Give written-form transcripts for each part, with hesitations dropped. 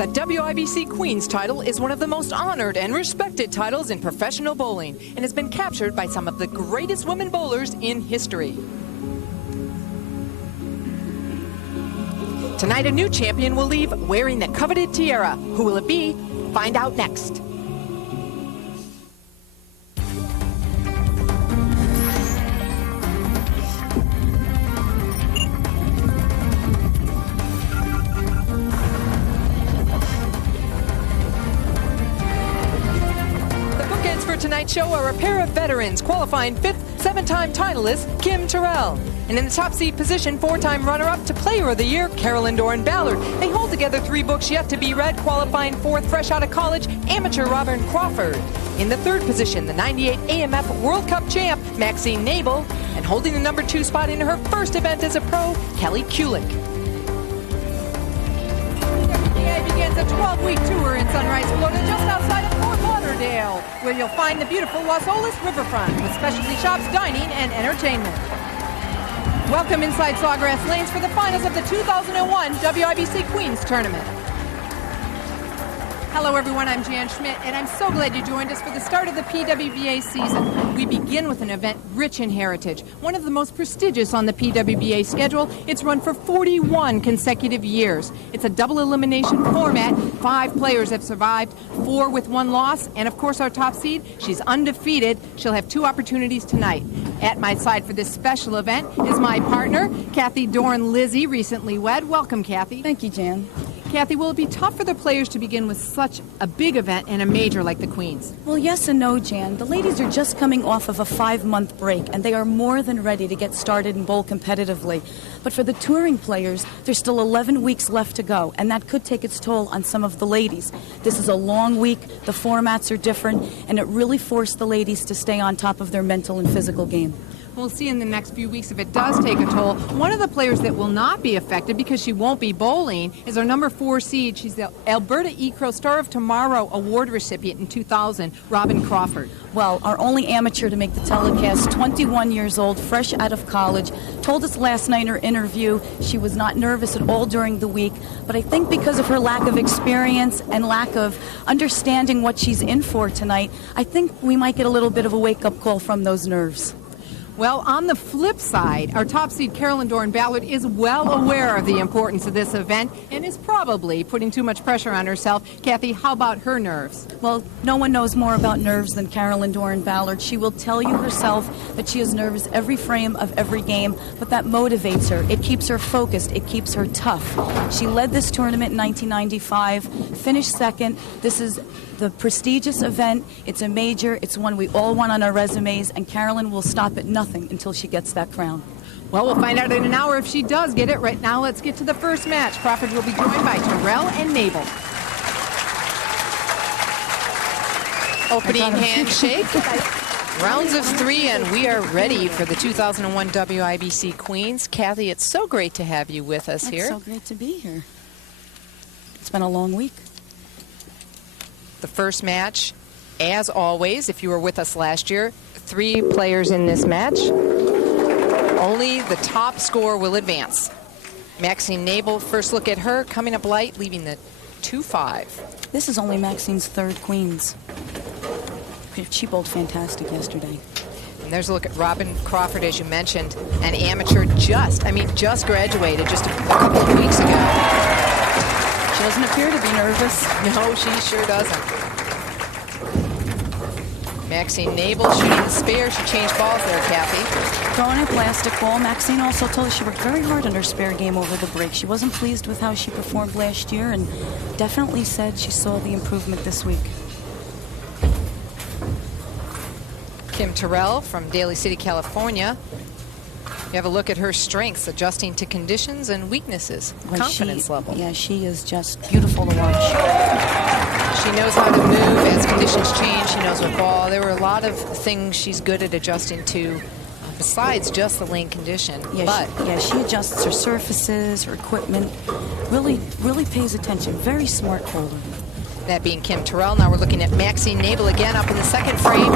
The WIBC Queens title is one of the most honored and respected titles in professional bowling and has been captured by some of the greatest women bowlers in history. Tonight, a new champion will leave wearing the coveted tiara. Who will it be? Find out next. Tonight's show are a pair of veterans qualifying fifth, seven-time titleist Kim Terrell. And in the top seed position, four-time runner-up to Player of the Year, Carolyn Doran Ballard. They hold together three books yet to be read, qualifying fourth, fresh out of college, amateur Robin Crawford. In the third position, the 98 AMF World Cup champ, Maxine Nabel. And holding the number 2 spot in her first event as a pro, Kelly Kulik. PWBA begins a 12-week tour in Sunrise, Florida, just outside of Fort Lauderdale, where you'll find the beautiful Las Olas riverfront with specialty shops, dining, and entertainment. Welcome inside Sawgrass Lanes for the finals of the 2001 WIBC Queens Tournament. Hello everyone, I'm Jan Schmidt, and I'm so glad you joined us for the start of the PWBA season. We begin with an event rich in heritage, one of the most prestigious on the PWBA schedule. It's run for 41 consecutive years. It's a double elimination format. 5 players have survived, 4 with 1 loss, and of course our top seed, she's undefeated. She'll have 2 opportunities tonight. At my side for this special event is my partner, Kathy Doran Lizzie, recently wed. Welcome, Kathy. Thank you, Jan. Kathy, will it be tough for the players to begin with such a big event and a major like the Queens? Well, yes and no, Jan. The ladies are just coming off of a 5-month break, and they are more than ready to get started and bowl competitively. But for the touring players, there's still 11 weeks left to go, and that could take its toll on some of the ladies. This is a long week, the formats are different, and it really forced the ladies to stay on top of their mental and physical game. We'll see in the next few weeks if it does take a toll. One of the players that will not be affected because she won't be bowling is our number 4 seed. She's the Alberta E-Crow Star of Tomorrow award recipient in 2000, Robin Crawford. Well, our only amateur to make the telecast, 21 years old, fresh out of college, told us last night in her interview she was not nervous at all during the week, but I think because of her lack of experience and lack of understanding what she's in for tonight, I think we might get a little bit of a wake-up call from those nerves. Well, on the flip side, our top seed Carolyn Doran Ballard is well aware of the importance of this event and is probably putting too much pressure on herself. Kathy, how about her nerves? Well, no one knows more about nerves than Carolyn Doran Ballard. She will tell you herself that she is nervous every frame of every game, but that motivates her. It keeps her focused. It keeps her tough. She led this tournament in 1995, finished second. This is the prestigious event. It's a major. It's one we all want on our resumes, and Carolyn will stop at nothing until she gets that crown. Well, we'll find out in an hour if she does get it. Right now, let's get to the first match. Crawford will be joined by Terrell and Nabel. Opening handshake. Rounds of 3, and we are ready for the 2001 WIBC Queens. Kathy, it's so great to have you with us here. It's so great to be here. It's been a long week. The first match, as always, if you were with us last year, 3 players in this match. Only the top score will advance. Maxine Nabel, first look at her, coming up light, leaving the 2-5. This is only Maxine's 3rd Queens. She bowled fantastic yesterday. And there's a look at Robin Crawford, as you mentioned, an amateur just graduated just a couple of weeks ago. She doesn't appear to be nervous. No, she sure doesn't. Maxine Nabel shooting the spare. She changed balls there, Kathy. Throwing a plastic ball. Maxine also told us she worked very hard on her spare game over the break. She wasn't pleased with how she performed last year and definitely said she saw the improvement this week. Kim Terrell from Daly City, California. You have a look at her strengths, adjusting to conditions and weaknesses, confidence level. Yeah, she is just beautiful to watch. She knows how to move as conditions change. She knows what ball. There were a lot of things she's good at adjusting to besides just the lane condition. Yeah, she adjusts her surfaces, her equipment, really pays attention. Very smart bowler. That being Kim Terrell. Now we're looking at Maxine Nabel again up in the second frame.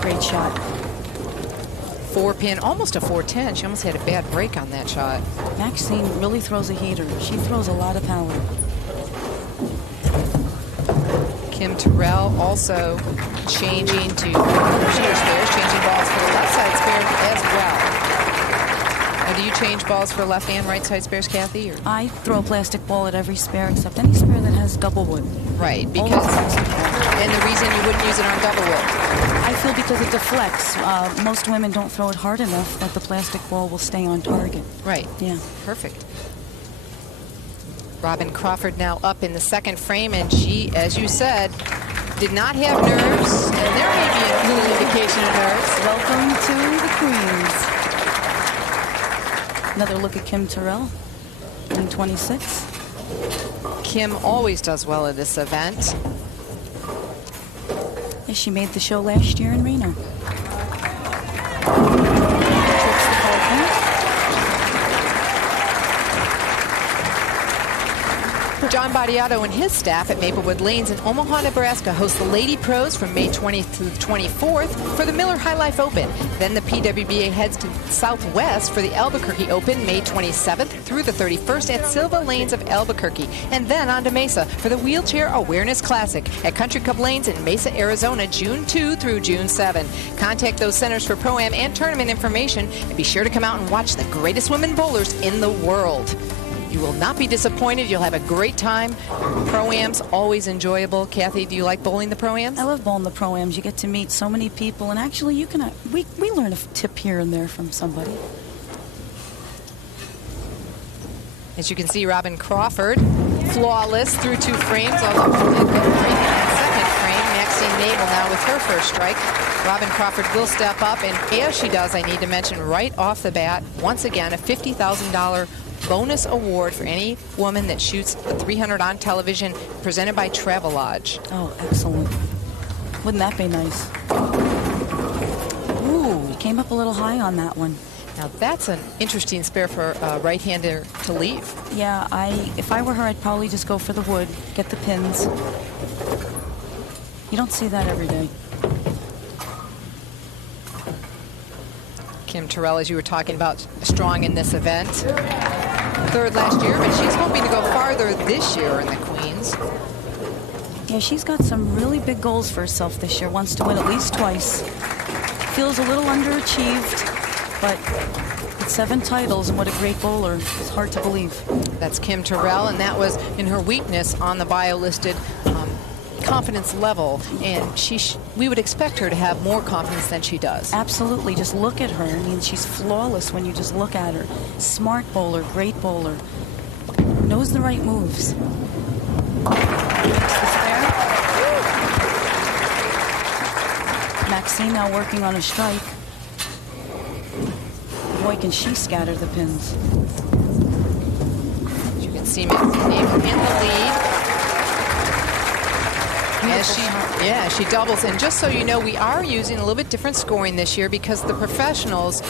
Great shot. 4-pin, almost a 410. She almost had a bad break on that shot. Maxine really throws a heater. She throws a lot of power. Kim Terrell also changing to shooter spares, changing balls for the left side spare as well. Now, do you change balls for left and right side spares, Kathy? Or? I throw a plastic ball at every spare except any spare that has double wood. Right, because, and the reason you wouldn't use it on double wood? I feel because it deflects. Most women don't throw it hard enough that the plastic ball will stay on target. Right. Yeah. Perfect. Robin Crawford now up in the second frame, and she, as you said, did not have nerves, and there may be a little indication of nerves. Welcome to the Queens. Another look at Kim Terrell in 26. Kim always does well at this event. Yeah, she made the show last year in Reno. John Badiato and his staff at Maplewood Lanes in Omaha, Nebraska host the Lady Pros from May 20th through the 24th for the Miller High Life Open. Then the PWBA heads to Southwest for the Albuquerque Open May 27th through the 31st at Silva Lanes of Albuquerque. And then on to Mesa for the Wheelchair Awareness Classic at Country Club Lanes in Mesa, Arizona, June 2 through June 7. Contact those centers for Pro-Am and tournament information, and be sure to come out and watch the greatest women bowlers in the world. You will not be disappointed. You'll have a great time. Pro-Am's always enjoyable. Kathy, do you like bowling the Pro-Ams? I love bowling the Pro-Ams. You get to meet so many people, and actually you can we learn a tip here and there from somebody. As you can see, Robin Crawford, flawless through 2 frames, although in that second frame, Maxine Nabel now with her first strike. Robin Crawford will step up, and as she does, I need to mention right off the bat, once again, a $50,000 bonus award for any woman that shoots a 300 on television, presented by Travelodge. Oh, excellent. Wouldn't that be nice? Ooh, you came up a little high on that one. Now that's an interesting spare for a right-hander to leave. Yeah, if I were her, I'd probably just go for the wood, get the pins. You don't see that every day. Kim Terrell, as you were talking about, strong in this event. 3rd last year, but she's hoping to go farther this year in the Queens. Yeah, she's got some really big goals for herself this year. Wants to win at least twice. Feels a little underachieved, but with 7 titles and what a great bowler, it's hard to believe. That's Kim Terrell, and that was in her weakness on the bio listed confidence level, and we would expect her to have more confidence than she does. Absolutely. Just look at her. I mean, she's flawless when you just look at her. Smart bowler, great bowler. Knows the right moves. Maxine now working on a strike. Boy, can she scatter the pins. As you can see, Maxine in the lead. As she doubles. And just so you know, we are using a little bit different scoring this year because the professionals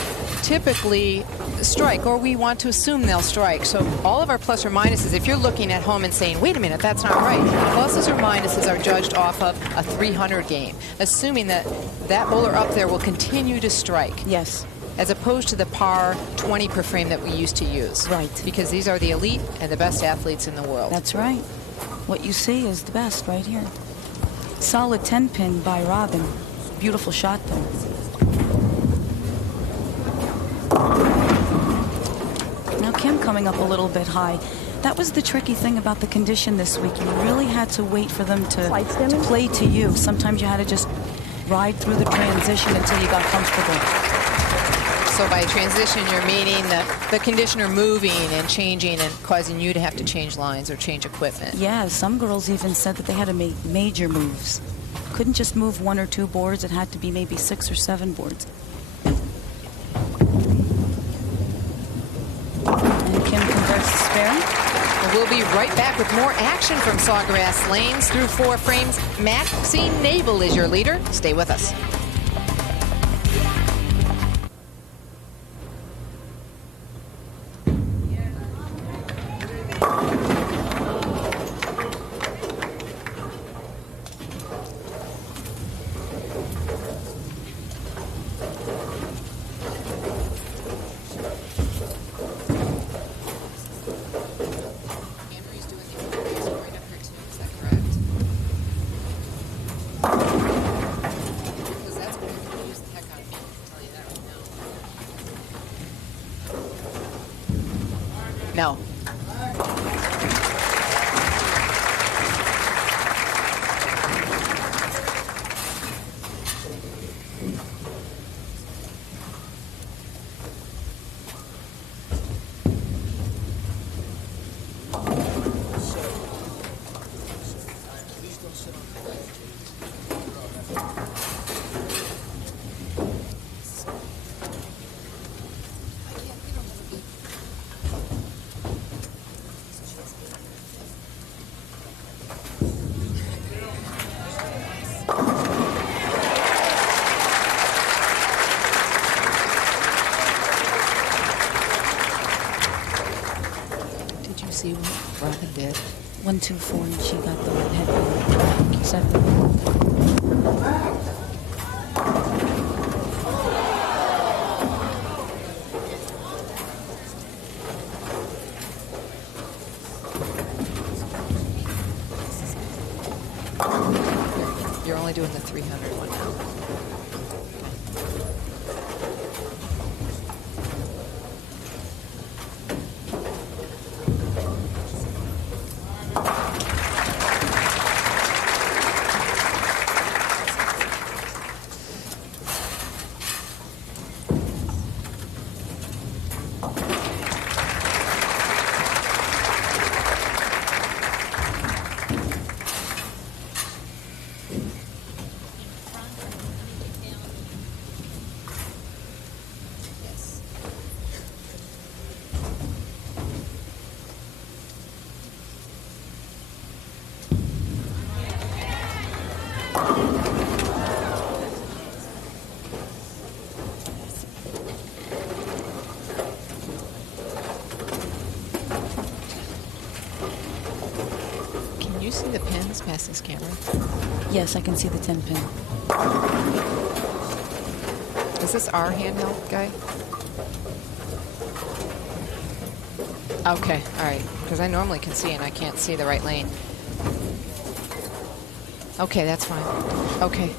typically strike, or we want to assume they'll strike. So all of our plus or minuses, if you're looking at home and saying, wait a minute, that's not right, pluses or minuses are judged off of a 300 game, assuming that that bowler up there will continue to strike. Yes. As opposed to the par 20 per frame that we used to use. Right. Because these are the elite and the best athletes in the world. That's right. What you see is the best right here. Solid 10 pin by Robin. Beautiful shot though. Now Kim coming up a little bit high. That was the tricky thing about the condition this week. You really had to wait for them to play to you. Sometimes you had to just ride through the transition until you got comfortable. So by transition, you're meaning the conditioner moving and changing and causing you to have to change lines or change equipment. Yeah, some girls even said that they had to make major moves. Couldn't just move 1 or 2 boards. It had to be maybe 6 or 7 boards. And Kim converts the spare. We'll be right back with more action from Sawgrass Lanes through 4 frames. Maxine Nabel is your leader. Stay with us. Robin did. 124, and she got the head. Accepted. You're only doing the 300 one now. Can you see the pins past this camera? Yes, I can see the 10 pin. Is this our handheld guy? Okay, all right. Because I normally can see and I can't see the right lane. Okay, that's fine. Okay,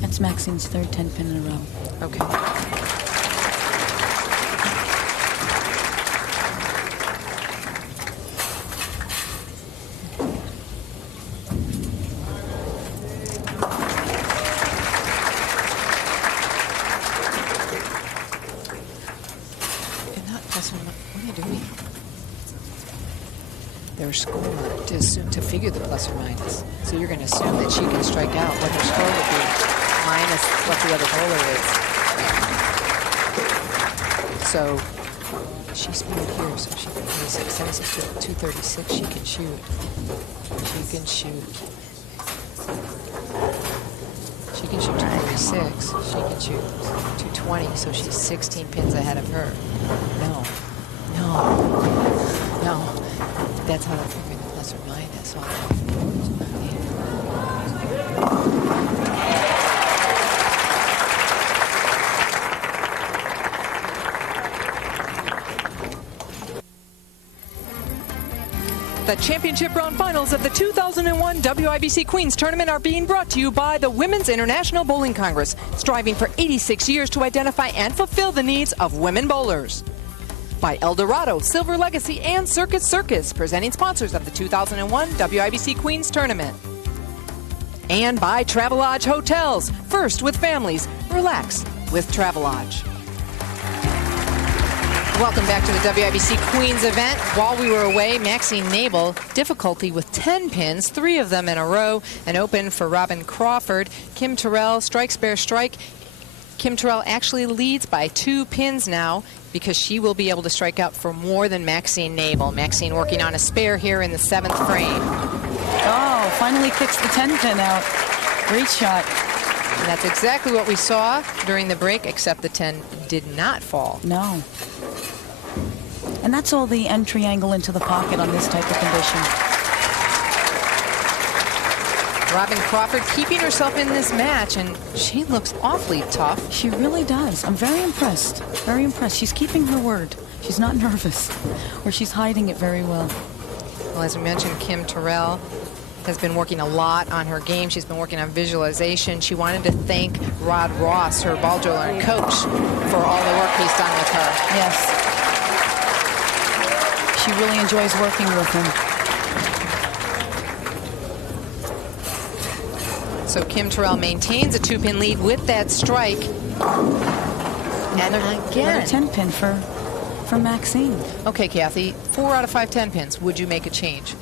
That's Maxine's third 10 pin in a row. okay. What are you doing? Their score to figure the plus or minus. So you're going to assume that she can strike out what her score would be minus what the other bowler is. So she scored here, so she can 26. Sends us to 236. She can shoot. She can shoot. She can shoot 246. She can shoot 220. So she's 16 pins ahead of her. No. That's how they're figuring the plus or minus. The championship round finals of the 2001 WIBC Queens Tournament are being brought to you by the Women's International Bowling Congress, striving for 86 years to identify and fulfill the needs of women bowlers. By El Dorado, Silver Legacy, and Circus, presenting sponsors of the 2001 WIBC Queens Tournament. And by Travelodge Hotels, first with families, relax with Travelodge. Welcome back to the WIBC Queens event. While we were away, Maxine Nabel, difficulty with 10 pins, 3 of them in a row, an open for Robin Crawford. Kim Terrell, strike, spare, strike. Kim Terrell actually leads by 2 pins now because she will be able to strike out for more than Maxine Nabel. Maxine working on a spare here in the 7th frame. Oh, finally kicks the 10 pin out. Great shot. And that's exactly what we saw during the break, except the 10 did not fall. No. And that's all the entry angle into the pocket on this type of condition. Robin Crawford keeping herself in this match, and she looks awfully tough. She really does. I'm very impressed. Very impressed. She's keeping her word. She's not nervous, or she's hiding it very well. Well, as we mentioned, Kim Terrell has been working a lot on her game. She's been working on visualization. She wanted to thank Rod Ross, her ball driller and coach, for all the work he's done with her. Yes. She really enjoys working with him. So Kim Terrell maintains a 2-pin lead with that strike. And again, another 10 pin for Maxine. Okay, Kathy, 4 out of 5 10 pins. Would you make a change?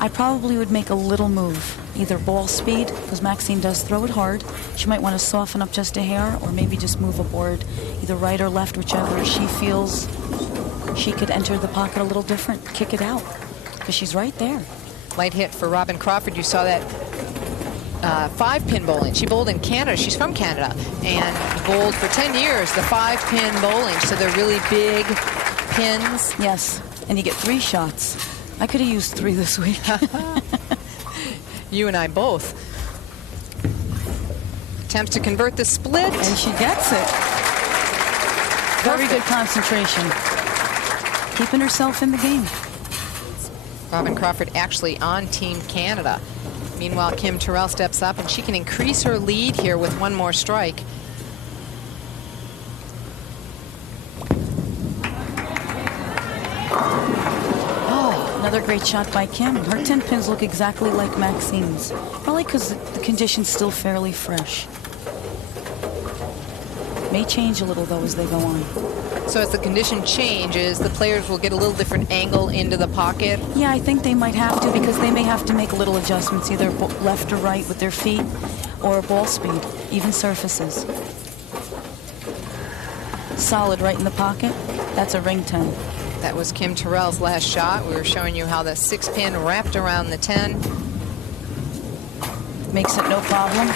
I probably would make a little move. Either ball speed, because Maxine does throw it hard. She might want to soften up just a hair, or maybe just move a board, either right or left, whichever she feels she could enter the pocket a little different, kick it out, because she's right there. Light hit for Robin Crawford. You saw that 5-pin bowling. She bowled in Canada. She's from Canada and bowled for 10 years the 5-pin bowling. So they're really big pins. Yes. And you get 3 shots. I could have used 3 this week. You and I both. Attempts to convert the split. And she gets it. Very good concentration. Keeping herself in the game. Robin Crawford actually on Team Canada. Meanwhile, Kim Terrell steps up, and she can increase her lead here with 1 more strike. Another great shot by Kim. Her 10 pins look exactly like Maxine's. Probably because the condition's still fairly fresh. May change a little, though, as they go on. So as the condition changes, the players will get a little different angle into the pocket. Yeah, I think they might have to, because they may have to make little adjustments, either left or right with their feet, or ball speed, even surfaces. Solid right in the pocket. That's a ring 10. That was Kim Terrell's last shot. We were showing you how the 6-pin wrapped around the 10. Makes it no problem.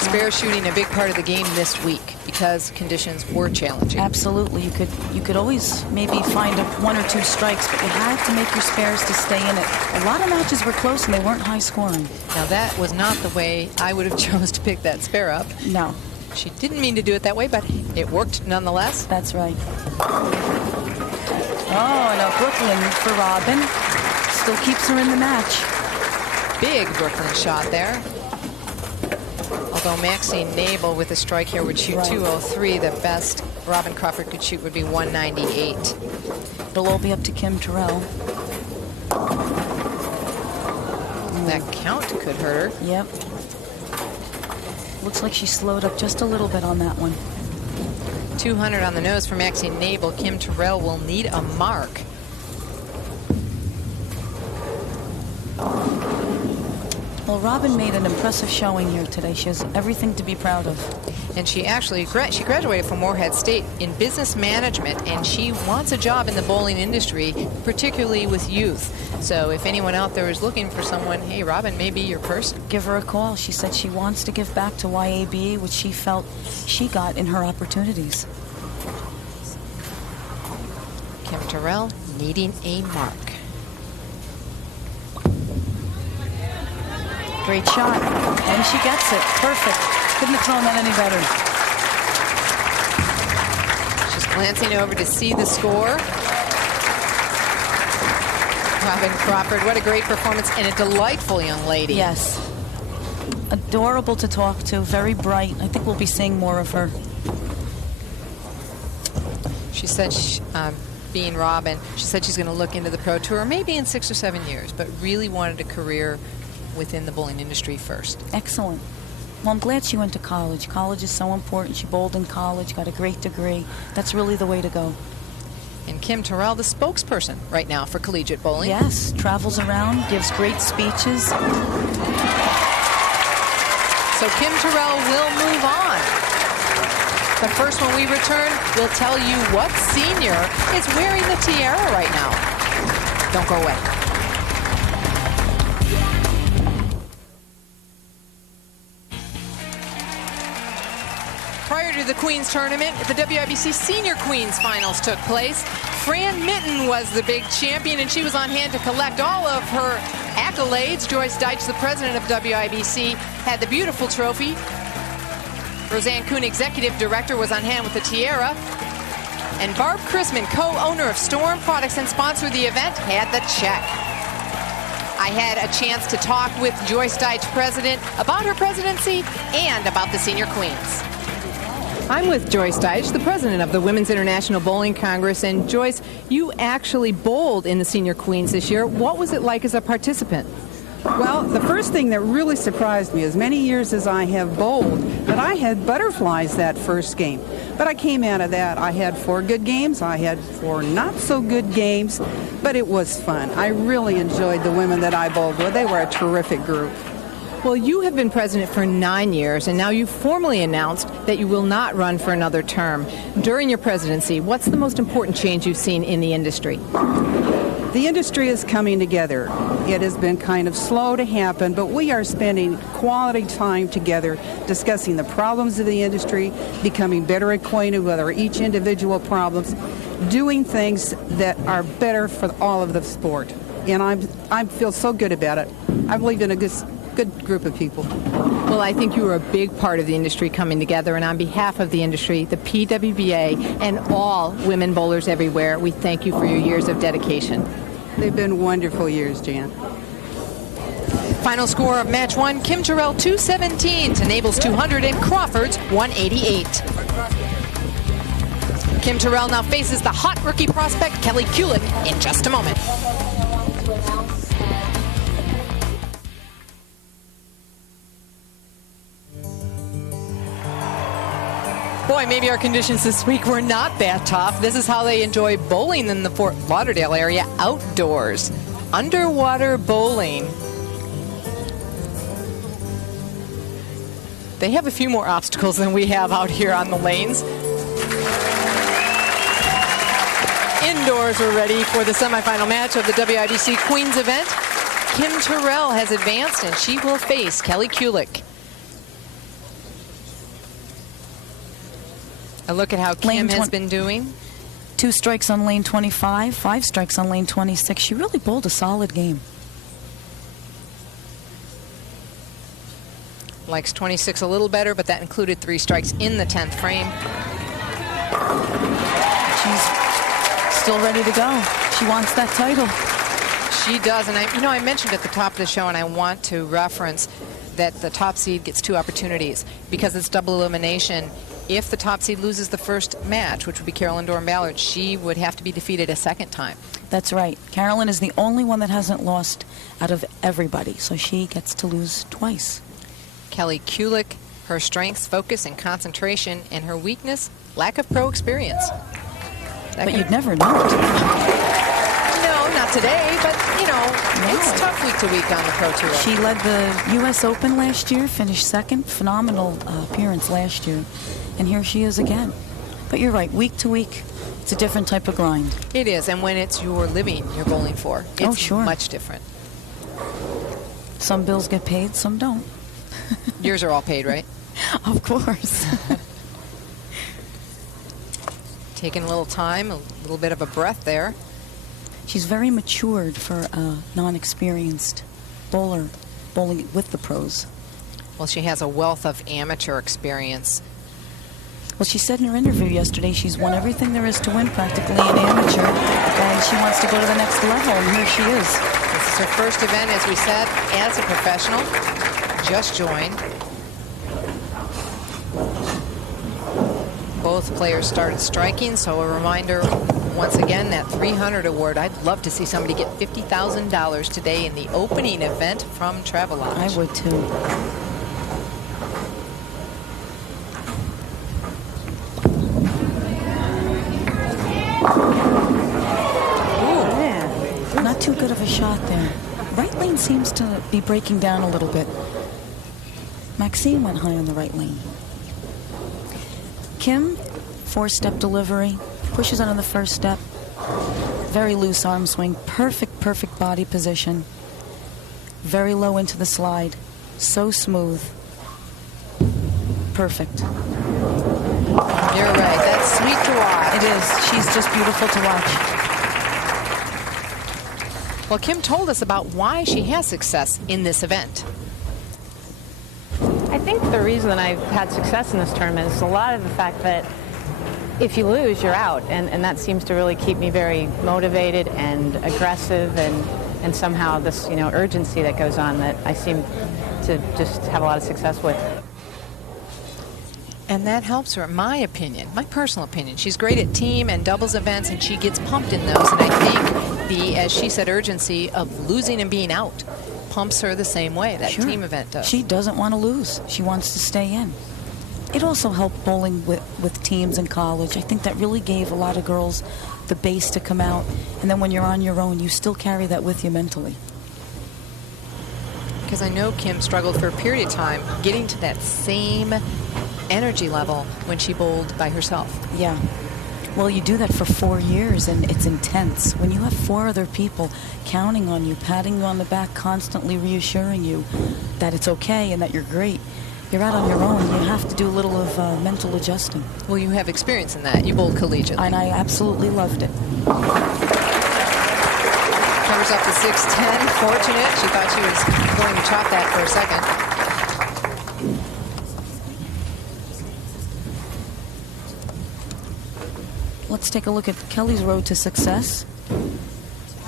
Spare shooting a big part of the game this week because conditions were challenging. Absolutely. You could always maybe find 1 or 2 strikes, but you had to make your spares to stay in it. A lot of matches were close and they weren't high scoring. Now that was not the way I would have chose to pick that spare up. No. She didn't mean to do it that way, but it worked nonetheless. That's right. Oh, no, Brooklyn for Robin. Still keeps her in the match. Big Brooklyn shot there. Although Maxine Nabel with a strike here would shoot 203, the best Robin Crawford could shoot would be 198. It'll all be up to Kim Terrell. That count could hurt her. Yep. Looks like she slowed up just a little bit on that one. 200 on the nose for Maxine Nabel. Kim Terrell will need a mark. Well, Robin made an impressive showing here today. She has everything to be proud of. And she actually she graduated from Morehead State in business management, and she wants a job in the bowling industry, particularly with youth. So if anyone out there is looking for someone, hey, Robin may be your person. Give her a call. She said she wants to give back to YABA, which she felt she got in her opportunities. Kim Terrell needing a mark. Great shot. And she gets it. Perfect. Couldn't have thrown that any better. She's glancing over to see the score. Robin Crawford, what a great performance, and a delightful young lady. Yes. Adorable to talk to, very bright. I think we'll be seeing more of her. She said, being Robin, she said she's going to look into the Pro Tour maybe in 6 or 7 years, but really wanted a career within the bowling industry first. Excellent. Well, I'm glad she went to college. College is so important. She bowled in college, got a great degree. That's really the way to go. And Kim Terrell, the spokesperson right now for collegiate bowling. Yes, travels around, gives great speeches. So Kim Terrell will move on. But first, when we return, we'll tell you what senior is wearing the tiara right now. Don't go away. Prior to the Queens tournament, the WIBC Senior Queens finals took place. Fran Mitten was the big champion, and she was on hand to collect all of her accolades. Joyce Deitch, the president of WIBC, had the beautiful trophy. Roseanne Kuhn, executive director, was on hand with the tiara. And Barb Chrisman, co-owner of Storm Products and sponsor of the event, had the check. I had a chance to talk with Joyce Deitch, president, about her presidency and about the Senior Queens. I'm with Joyce Deitch, the president of the Women's International Bowling Congress. And Joyce, you actually bowled in the Senior Queens this year. What was it like as a participant? Well, the first thing that really surprised me, as many years as I have bowled, that I had butterflies that first game. But I came out of that. I had 4 good games. I had 4 not so good games, but it was fun. I really enjoyed the women that I bowled with. They were a terrific group. Well, you have been president for 9 years, and now you formally announced that you will not run for another term. During your presidency, what's the most important change you've seen in the industry? The industry is coming together. It has been kind of slow to happen, but we are spending quality time together discussing the problems of the industry, becoming better acquainted with our each individual problems, doing things that are better for all of the sport. And I feel so good about it. I believe in a good group of people. Well, I think you were a big part of the industry coming together, and on behalf of the industry, the PWBA, and all women bowlers everywhere, we thank you for your years of dedication. They've been wonderful years, Jan. Final score of match one, Kim Terrell 217 to Nable's 200 and Crawford's 188. Kim Terrell now faces the hot rookie prospect Kelly Kulick in just a moment. Boy, maybe our conditions this week were not that tough. This is how they enjoy bowling in the Fort Lauderdale area outdoors. Underwater bowling. They have a few more obstacles than we have out here on the lanes. Indoors, we're ready for the semifinal match of the WIBC Queens event. Kim Terrell has advanced, and she will face Kelly Kulick. A look at how Kim has been doing. 2 strikes on lane 25, 5 strikes on lane 26. She really bowled a solid game. Likes 26 a little better, but that included 3 strikes in the 10th frame. She's still ready to go. She wants that title. She does, and I mentioned at the top of the show, and I want to reference that the top seed gets 2 opportunities because it's double elimination. If the top seed loses the first match, which would be Carolyn Doran-Ballard, she would have to be defeated a second time. That's right. Carolyn is the only one that hasn't lost out of everybody, so she gets to lose twice. Kelly Kulick, her strengths, focus, and concentration, and her weakness, lack of pro experience. But you'd never know it. No, not today, but, it's tough week to week on the Pro Tour. She led the U.S. Open last year, finished second. Phenomenal appearance last year. And here she is again. But you're right, week to week, it's a different type of grind. It is, and when it's your living you're bowling for, it's much different. Some bills get paid, some don't. Yours are all paid, right? Of course. Taking a little time, a little bit of a breath there. She's very matured for a non-experienced bowler bowling with the pros. Well, she has a wealth of amateur experience. Well, she said in her interview yesterday she's won everything there is to win practically in amateur, and she wants to go to the next level, and here she is. This is her first event, as we said, as a professional. Just joined. Both players started striking, so a reminder once again, that 300 award. I'd love to see somebody get $50,000 today in the opening event from Travelodge. I would too. Not too good of a shot there. Right lane seems to be breaking down a little bit. Maxine went high on the right lane. Kim, 4-step delivery, pushes on the first step. Very loose arm swing, perfect body position. Very low into the slide. So smooth. Perfect. You're right, that's sweet to watch. It is. She's just beautiful to watch. Well, Kim told us about why she has success in this event. I think the reason that I've had success in this tournament is a lot of the fact that if you lose, you're out. And that seems to really keep me very motivated and aggressive and somehow this, urgency that goes on that I seem to just have a lot of success with. And that helps her, in my opinion, my personal opinion. She's great at team and doubles events, and she gets pumped in those. And I think the, as she said, urgency of losing and being out pumps her the same way that team event does. She doesn't want to lose. She wants to stay in. It also helped bowling with teams in college. I think that really gave a lot of girls the base to come out. And then when you're on your own, you still carry that with you mentally. Because I know Kim struggled for a period of time getting to that same energy level when she bowled by herself. Yeah. Well, you do that for 4 years, and it's intense. When you have 4 other people counting on you, patting you on the back, constantly reassuring you that it's okay and that you're great, you're out on your own. You have to do a little of mental adjusting. Well, you have experience in that. You bowled collegiately. And I absolutely loved it. Covers up the 6-10. Fortunate. She thought she was going to chop that for a second. Let's take a look at Kelly's road to success.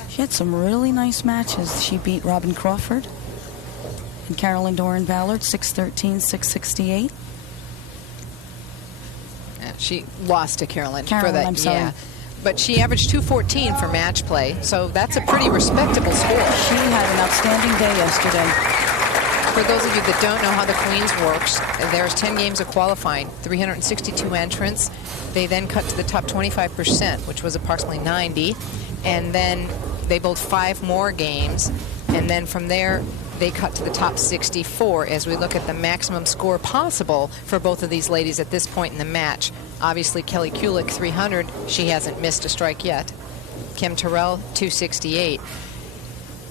She had some really nice matches. She beat Robin Crawford and Carolyn Doran Ballard, 6-13, 6-68. Yeah, she lost to Carolyn. Carolyn, for that. I'm sorry. Yeah. But she averaged 214 for match play, so that's a pretty respectable score. She had an outstanding day yesterday. For those of you that don't know how the Queens works, there's 10 games of qualifying, 362 entrants. They then cut to the top 25%, which was approximately 90, and then they bowled 5 more games, and then from there they cut to the top 64 as we look at the maximum score possible for both of these ladies at this point in the match. Obviously, Kelly Kulick, 300. She hasn't missed a strike yet. Kim Terrell, 268.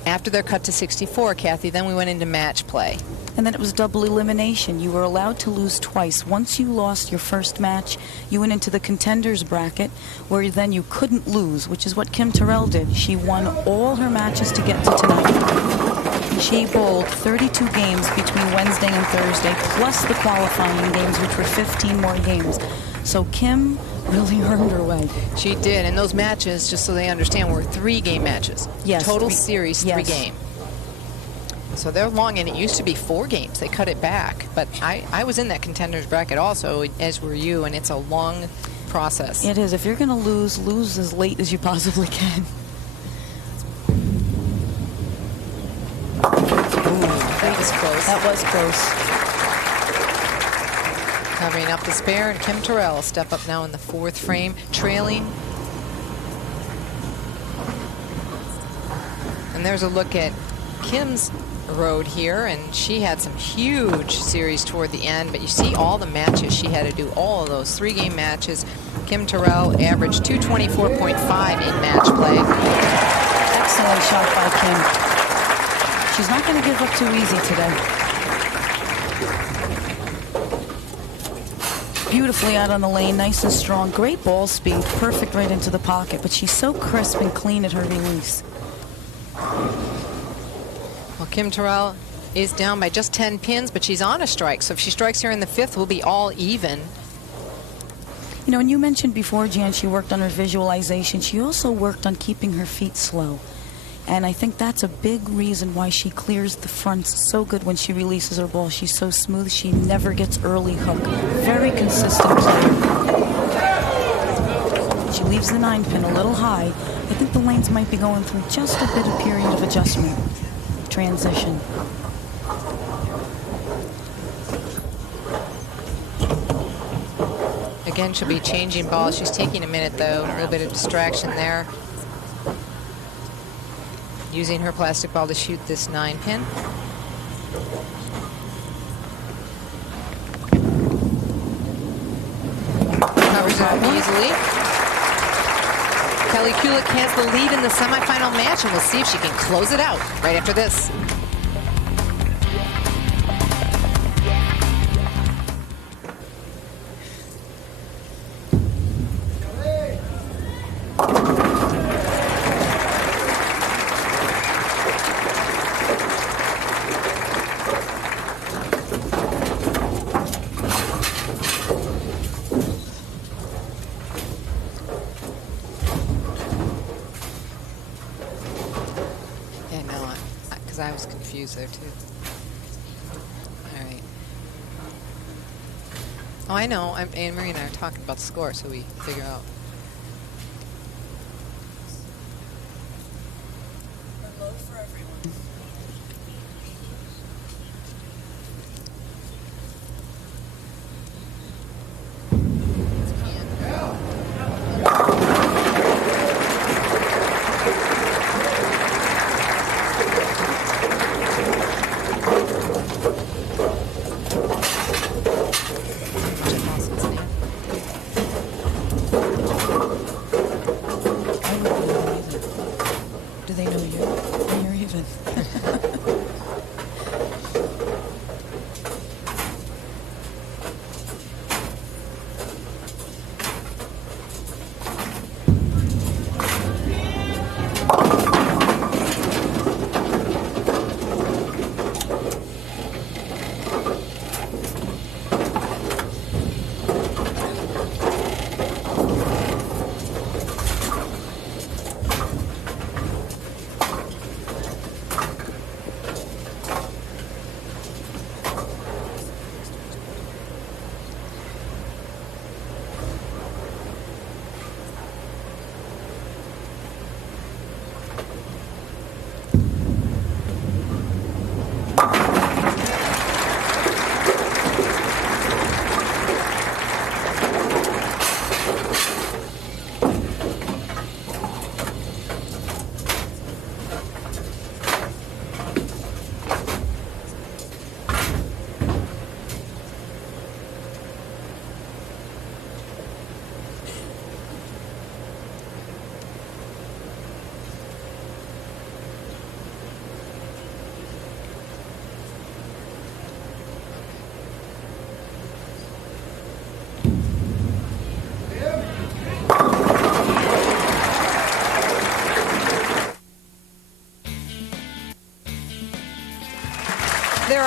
After they're cut to 64, Kathy, then we went into match play. And then it was double elimination. You were allowed to lose twice. Once you lost your first match, you went into the contenders bracket, where then you couldn't lose, which is what Kim Terrell did. She won all her matches to get to tonight. She bowled 32 games between Wednesday and Thursday, plus the qualifying games, which were 15 more games. So Kim really earned her way. She did, and those matches, just so they understand, were 3-game matches. Yes. Total series, yes. 3-game. So they're long, and it used to be 4 games. They cut it back. But I was in that contenders bracket also, as were you, and it's a long process. It is. If you're going to lose, lose as late as you possibly can. That was close. That was close. Covering up the spare, and Kim Terrell step up now in the 4th frame, trailing. And there's a look at Kim's road here, and she had some huge series toward the end, but you see all the matches she had to do, all of those 3-game matches. Kim Terrell averaged 224.5 in match play. Excellent shot by Kim. She's not going to give up too easy today. Beautifully out on the lane, nice and strong, great ball speed, perfect right into the pocket, but she's so crisp and clean at her release. Well, Kim Terrell is down by just 10 pins, but she's on a strike, so if she strikes here in the 5th, we'll be all even. You know, and you mentioned before, Jan, she worked on her visualization. She also worked on keeping her feet slow. And I think that's a big reason why she clears the fronts so good when she releases her ball. She's so smooth. She never gets early hook. Very consistent player. She leaves the 9-pin a little high. I think the lanes might be going through just a bit of period of adjustment. Transition. Again, she'll be changing balls. She's taking a minute, though. A little bit of distraction there. Using her plastic ball to shoot this 9-pin. Covers it up easily. Kelly Kulick has the lead in the semifinal match, and we'll see if she can close it out right after this. I was confused there too. All right. Oh, I know. Anne Marie and I are talking about the score, so we figure out. For everyone.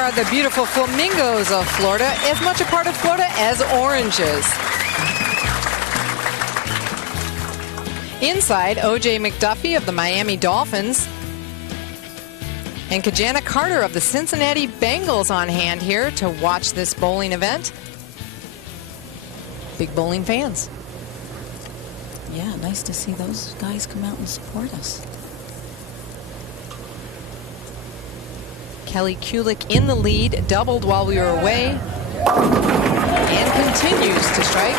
are the beautiful flamingos of Florida, as much a part of Florida as oranges. Inside, O.J. McDuffie of the Miami Dolphins and Kajana Carter of the Cincinnati Bengals on hand here to watch this bowling event. Big bowling fans. Yeah, nice to see those guys come out and support us. Kelly Kulik in the lead, doubled while we were away, and continues to strike.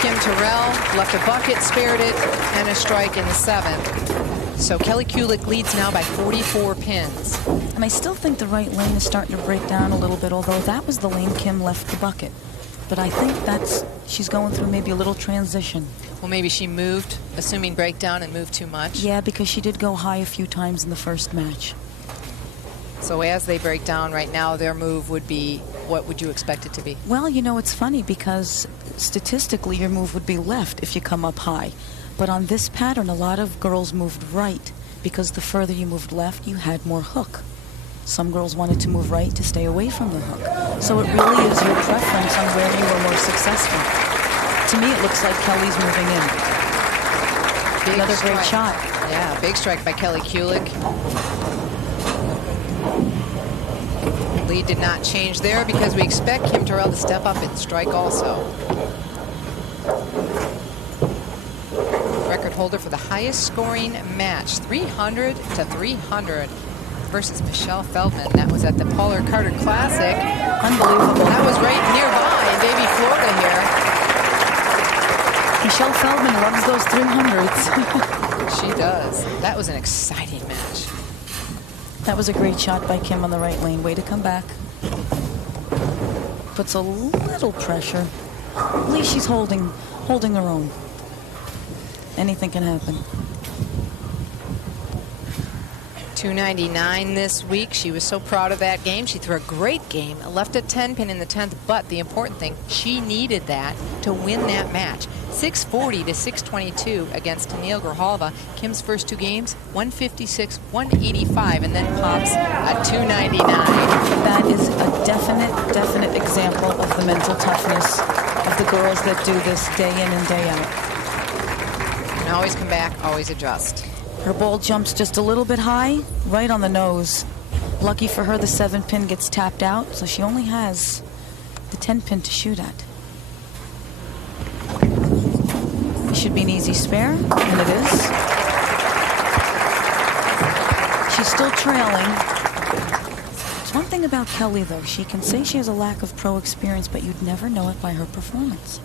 Kim Terrell left a bucket, spared it, and a strike in the 7th. So Kelly Kulik leads now by 44 pins. And I still think the right lane is starting to break down a little bit, although that was the lane Kim left the bucket. But I think she's going through maybe a little transition. Well, maybe she moved, assuming breakdown, and moved too much. Yeah, because she did go high a few times in the first match. So as they break down right now, their move would be, what would you expect it to be? Well, you know, it's funny because statistically your move would be left if you come up high. But on this pattern, a lot of girls moved right because the further you moved left, you had more hook. Some girls wanted to move right to stay away from the hook. So it really is your preference on where you were more successful. To me, it looks like Kelly's moving in. Big Another strike. great shot. Yeah, big strike by Kelly Kulik. Lead did not change there because we expect Kim Terrell to step up and strike also. Record holder for the highest scoring match, 300 to 300 versus Michelle Feldman. That was at the Pollard Carter Classic. Unbelievable. That was right nearby in baby Florida here. Michelle Feldman loves those 300s. She does. That was an exciting match. That was a great shot by Kim on the right lane. Way to come back. Puts a little pressure. At least she's holding her own. Anything can happen. 299 this week. She was so proud of that game. She threw a great game, left a 10 pin in the 10th, but the important thing, she needed that to win that match. 640 to 622 against Tennille Grijalva. Kim's first two games, 156, 185, and then pops a 299. That is a definite example of the mental toughness of the girls that do this day in and day out. And always come back, always adjust. Her ball jumps just a little bit high, right on the nose. Lucky for her, the 7 pin gets tapped out, so she only has the 10 pin to shoot at. It should be an easy spare, and it is. She's still trailing. There's one thing about Kelly, though. She can say she has a lack of pro experience, but you'd never know it by her performance.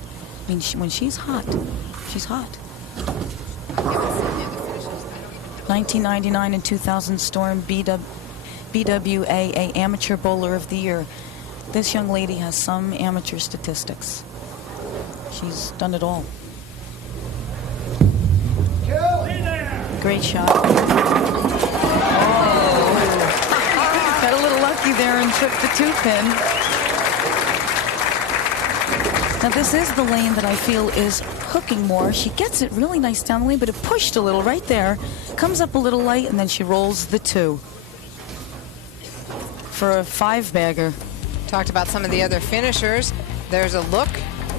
I mean, when she's hot, she's hot. 1999 and 2000 Storm PWBA Amateur Bowler of the Year. This young lady has some amateur statistics. She's done it all. Great shot. Oh. Got a little lucky there and tripped the 2 pin. Now this is the lane that I feel is hooking more. She gets it really nice down the lane, but it pushed a little right there. Comes up a little light, and then she rolls the 2 for a 5-bagger. Talked about some of the other finishers. There's a look.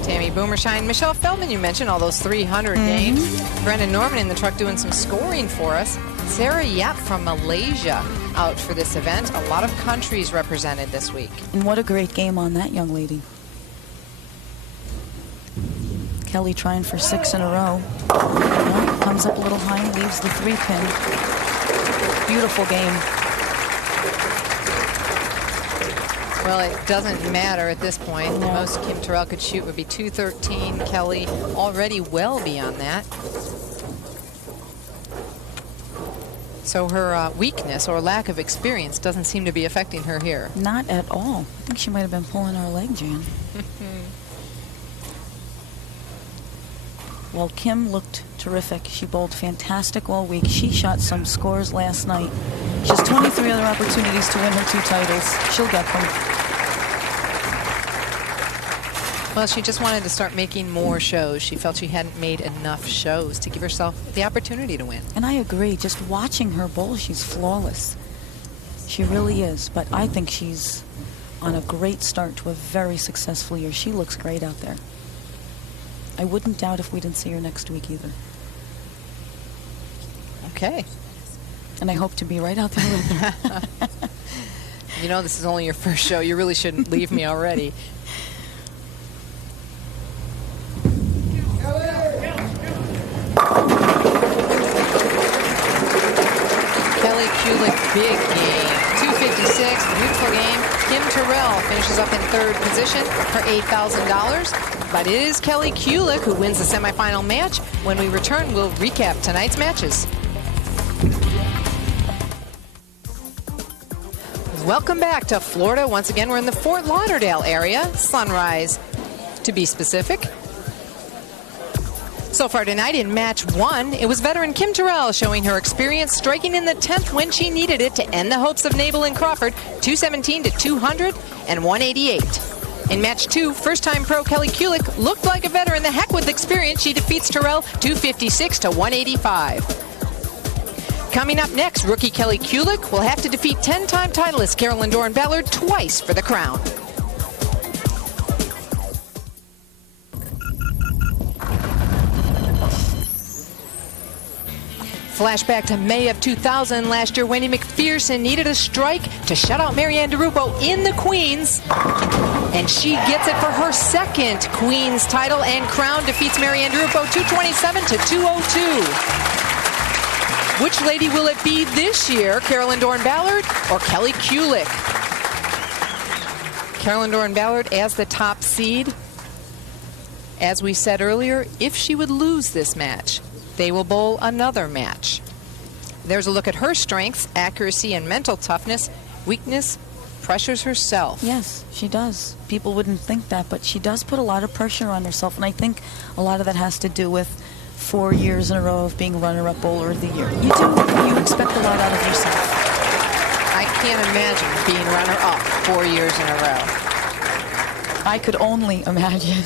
Tammy Boomershine, Michelle Feldman, you mentioned all those 300 games. Brendan Norman in the truck doing some scoring for us. Sarah Yap from Malaysia out for this event. A lot of countries represented this week. And what a great game on that young lady. Kelly trying for 6 in a row. Well, comes up a little high and leaves the 3 pin. Beautiful game. Well, it doesn't matter at this point. The most Kim Terrell could shoot would be 213. Kelly already well beyond that. So her weakness or lack of experience doesn't seem to be affecting her here. Not at all. I think she might have been pulling her leg, Jan. Well, Kim looked terrific. She bowled fantastic all week. She shot some scores last night. She has 23 other opportunities to win her 2 titles. She'll get them. Well, she just wanted to start making more shows. She felt she hadn't made enough shows to give herself the opportunity to win. And I agree. Just watching her bowl, she's flawless. She really is. But I think she's on a great start to a very successful year. She looks great out there. I wouldn't doubt if we didn't see her next week either. Okay. And I hope to be right out there with her. You know, this is only your first show. You really shouldn't leave me already. Kelly Kulik, big game. 256, neutral game. Kim Terrell finishes up in third position for $8,000. But it is Kelly Kulik who wins the semifinal match. When we return, we'll recap tonight's matches. Welcome back to Florida. Once again, we're in the Fort Lauderdale area. Sunrise, to be specific. So far tonight in match 1, it was veteran Kim Terrell showing her experience, striking in the 10th when she needed it to end the hopes of Nabel and Crawford, 217 to 200 and 188. In match 2, first-time pro Kelly Kulik looked like a veteran. The heck with experience, she defeats Terrell 256 to 185. Coming up next, rookie Kelly Kulik will have to defeat 10-time titleist Carolyn Doran-Ballard twice for the crown. Flashback to May of 2000. Last year, Wendy McPherson needed a strike to shut out Marianne DeRupo in the Queens. And she gets it for her second Queens title, and crown defeats Marianne DeRupo 227 to 202. Which lady will it be this year, Carolyn Doran-Ballard or Kelly Kulik? Carolyn Doran-Ballard as the top seed. As we said earlier, if she would lose this match, they will bowl another match. There's a look at her strengths, accuracy, and mental toughness. Weakness, pressures herself. Yes, she does. People wouldn't think that, but she does put a lot of pressure on herself, and I think a lot of that has to do with 4 years in a row of being runner-up bowler of the year. You expect a lot out of yourself. I can't imagine being runner-up 4 years in a row. I could only imagine.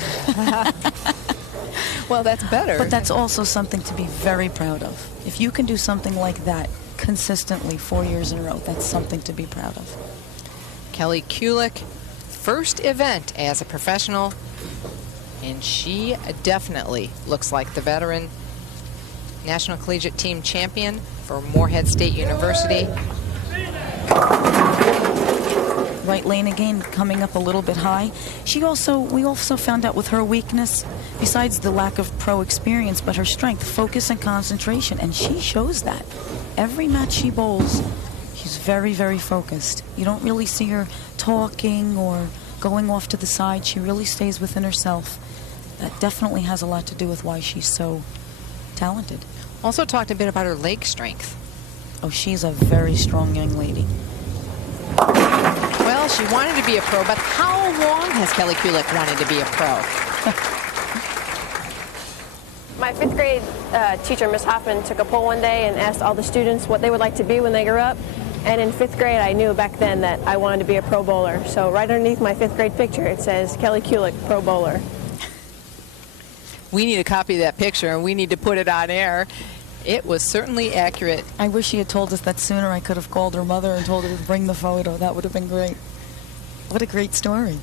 Well, that's better. But that's also something to be very proud of. If you can do something like that consistently 4 years in a row, that's something to be proud of. Kelly Kulik, first event as a professional, and she definitely looks like the veteran National Collegiate Team champion for Morehead State University. Right lane again, coming up a little bit high. We also found out with her weakness, besides the lack of pro experience, but her strength, focus, and concentration, and she shows that. Every match she bowls, she's very, very focused. You don't really see her talking or going off to the side. She really stays within herself. That definitely has a lot to do with why she's so talented. Also talked a bit about her leg strength. Oh, she's a very strong young lady. Well, she wanted to be a pro, but how long has Kelly Kulik wanted to be a pro? My 5th grade teacher, Miss Hoffman, took a poll one day and asked all the students what they would like to be when they grew up. And in 5th grade, I knew back then that I wanted to be a pro bowler. So right underneath my 5th grade picture, it says Kelly Kulik, pro bowler. We need a copy of that picture, and we need to put it on air. It was certainly accurate. I wish she had told us that sooner. I could have called her mother and told her to bring the photo. That would have been great. What a great story.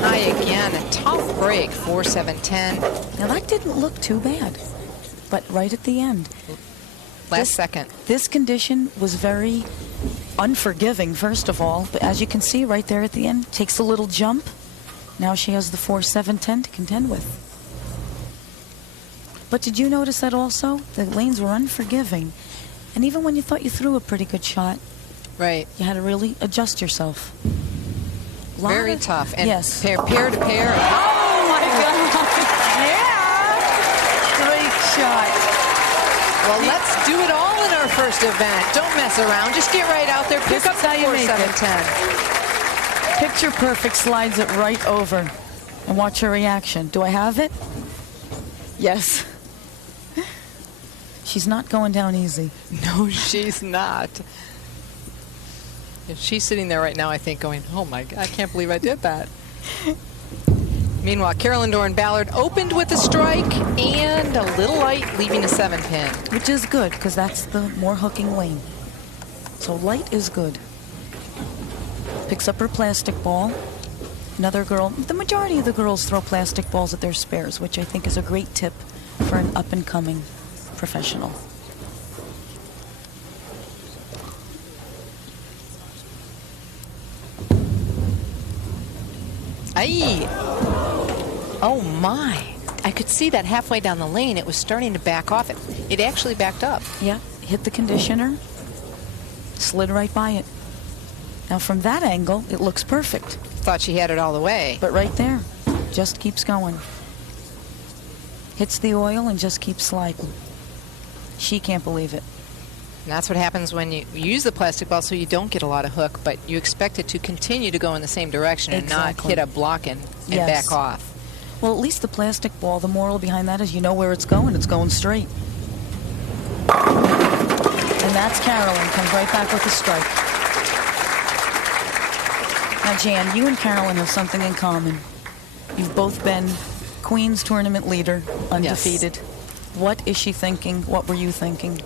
High again, a tough break, 4-7-10. Now that didn't look too bad, but right at the end. Last second. This condition was very unforgiving, first of all, but as you can see right there at the end, takes a little jump. Now she has the 4-7-10 to contend with. But did you notice that also? The lanes were unforgiving. And even when you thought you threw a pretty good shot, right, you had to really adjust yourself. Very tough. And yes. Pair to pair. Oh my God. Yeah. Great shot. Well, let's do it all in our first event. Don't mess around. Just get right out there. Pick up the 4-7-10. Picture perfect, slides it right over. And watch her reaction. Do I have it? Yes. She's not going down easy. No, she's not. She's sitting there right now, I think, going, oh my God, I can't believe I did that. Meanwhile, Carolyn Doran-Ballard opened with a strike and a little light, leaving a 7-pin. Which is good, because that's the more hooking lane. So light is good. Picks up her plastic ball. Another girl, the majority of the girls throw plastic balls at their spares, which I think is a great tip for an up-and-coming professional. Aye. Oh my. I could see that halfway down the lane. It was starting to back off. It actually backed up. Yeah, hit the conditioner, slid right by it. Now from that angle, it looks perfect. Thought she had it all the way. But right there, just keeps going. Hits the oil and just keeps sliding. She can't believe it. And that's what happens when you use the plastic ball, so you don't get a lot of hook, but you expect it to continue to go in the same direction and not hit a block and back off. Well, at least the plastic ball, the moral behind that is you know where it's going straight. And that's Carolyn, comes right back with a strike. Now, Jan, you and Carolyn have something in common. You've both been Queen's Tournament leader, undefeated. Yes. What is she thinking? What were you thinking?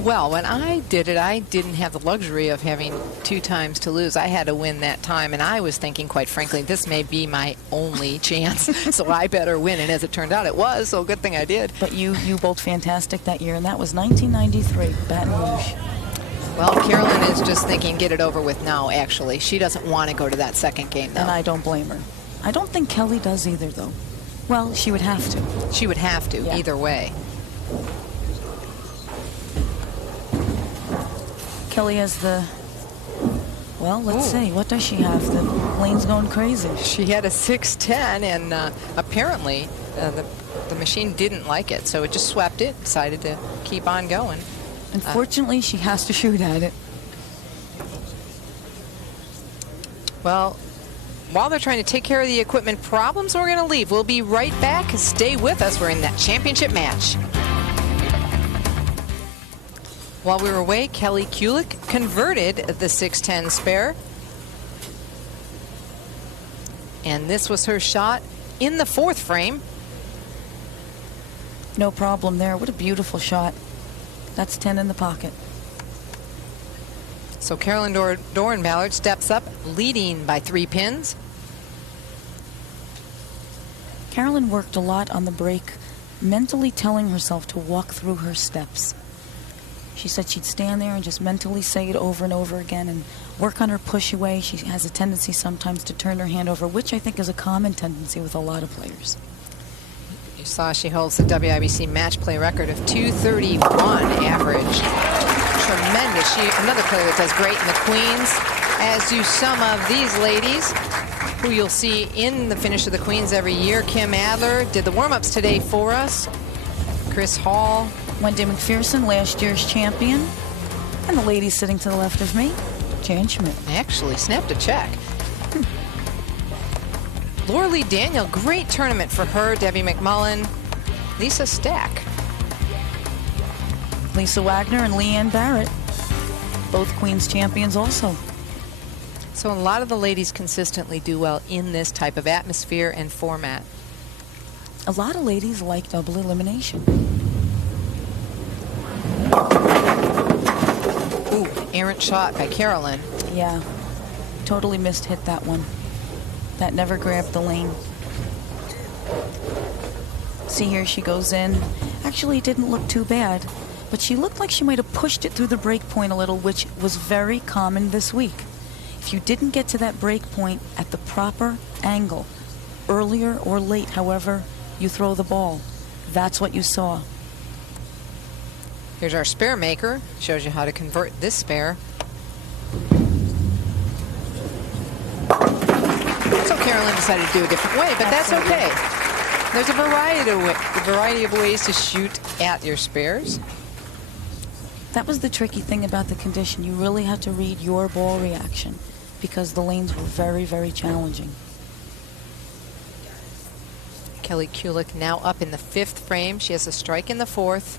Well, when I did it, I didn't have the luxury of having 2 times to lose. I had to win that time, and I was thinking, quite frankly, this may be my only chance, so I better win. And as it turned out, it was, so good thing I did. But you both fantastic that year, and that was 1993, Baton Rouge. Well, Carolyn is just thinking, get it over with now, actually. She doesn't want to go to that second game, though. And I don't blame her. I don't think Kelly does either, though. Well, she would have to. She would have to, either way. Kelly has the, well, let's see. What does she have? The lane's going crazy. She had a 6-10, and apparently the machine didn't like it, so it just swept it, decided to keep on going. Unfortunately, she has to shoot at it. Well, while they're trying to take care of the equipment problems, we're going to leave. We'll be right back. Stay with us. We're in that championship match. While we were away, Kelly Kulik converted the 6-10 spare. And this was her shot in the 4th frame. No problem there. What a beautiful shot. That's 10 in the pocket. So Carolyn Doran-Ballard steps up, leading by 3 pins. Carolyn worked a lot on the break, mentally telling herself to walk through her steps. She said she'd stand there and just mentally say it over and over again and work on her push away. She has a tendency sometimes to turn her hand over, which I think is a common tendency with a lot of players. You saw she holds the WIBC match play record of 231 average. Tremendous. Another player that does great in the Queens, as do some of these ladies who you'll see in the finish of the Queens every year. Kim Adler did the warm-ups today for us. Chris Hall. Wendy McPherson, last year's champion. And the lady sitting to the left of me, Jan Schmidt. Actually snapped a check. Laura Lee Daniel, great tournament for her. Debbie McMullen, Lisa Stack. Lisa Wagner and Leanne Barrett, both Queens champions also. So a lot of the ladies consistently do well in this type of atmosphere and format. A lot of ladies like double elimination. Ooh, errant shot by Carolyn. Yeah, totally missed hit that one. That never grabbed the lane. See, here she goes in. Actually, it didn't look too bad, but she looked like she might have pushed it through the break point a little, which was very common this week. If you didn't get to that break point at the proper angle, earlier or late, however you throw the ball, that's what you saw. Here's our spare maker. Shows you how to convert this spare. So Carolyn decided to do a different way, but that's okay. There's a variety of ways to shoot at your spares. That was the tricky thing about the condition. You really had to read your ball reaction because the lanes were very, very challenging. Kelly Kulik now up in the 5th frame. She has a strike in the 4th.